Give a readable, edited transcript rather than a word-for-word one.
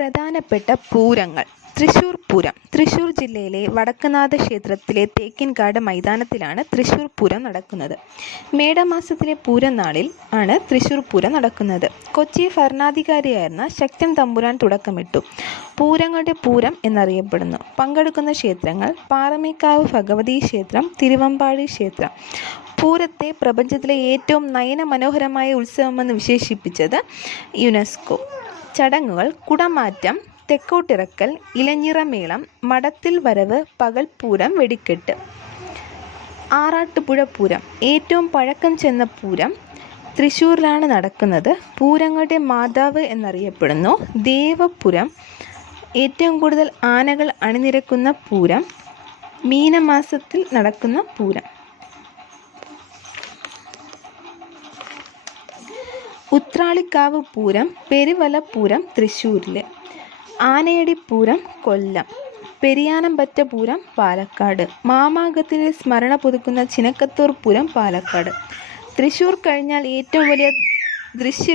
പ്രധാനപ്പെട്ട പൂരങ്ങൾ. തൃശ്ശൂർ പൂരം. തൃശ്ശൂർ ജില്ലയിലെ വടക്കുംനാഥ ക്ഷേത്രത്തിലെ തേക്കിൻകാട് മൈതാനത്തിലാണ് തൃശ്ശൂർ പൂരം നടക്കുന്നത്. മേടമാസത്തിലെ പൂരം നാളിൽ ആണ് തൃശ്ശൂർ പൂരം നടക്കുന്നത്. കൊച്ചി ഭരണാധികാരിയായിരുന്ന ശക്തൻ തമ്പുരാൻ തുടക്കമിട്ടു. പൂരങ്ങളുടെ പൂരം എന്നറിയപ്പെടുന്നു. പങ്കെടുക്കുന്ന ക്ഷേത്രങ്ങൾ: പാറമേക്കാവ് ഭഗവതി ക്ഷേത്രം, തിരുവമ്പാടി ക്ഷേത്രം. പൂരത്തെ പ്രപഞ്ചത്തിലെ ഏറ്റവും നയനമനോഹരമായ ഉത്സവമെന്ന് വിശേഷിപ്പിച്ചത് യുനെസ്കോ. ചടങ്ങുകൾ: കുടമാറ്റം, തെക്കോട്ടിറക്കൽ, ഇലഞ്ഞിറമേളം, മടത്തിൽ വരവ്, പകൽപ്പൂരം, വെടിക്കെട്ട്. ആറാട്ടുപുഴ പൂരം. ഏറ്റവും പഴക്കം ചെന്ന പൂരം തൃശ്ശൂരിലാണ് നടക്കുന്നത്. പൂരങ്ങളുടെ മാതാവ് എന്നറിയപ്പെടുന്നു. ദേവപുരം. ഏറ്റവും കൂടുതൽ ആനകൾ അണിനിരക്കുന്ന പൂരം. മീനമാസത്തിൽ നടക്കുന്ന പൂരം. ഉത്രാളിക്കാവ് പൂരം, പെരുവലപ്പൂരം തൃശ്ശൂരിൽ. ആനയടിപ്പൂരം കൊല്ലം. പെരിയാനംപറ്റ പൂരം പാലക്കാട്. മാമാങ്കത്തിലെ സ്മരണ പുതുക്കുന്ന ചിനക്കത്തൂർ പൂരം പാലക്കാട്. തൃശ്ശൂർ കഴിഞ്ഞാൽ ഏറ്റവും വലിയ ദൃശ്യ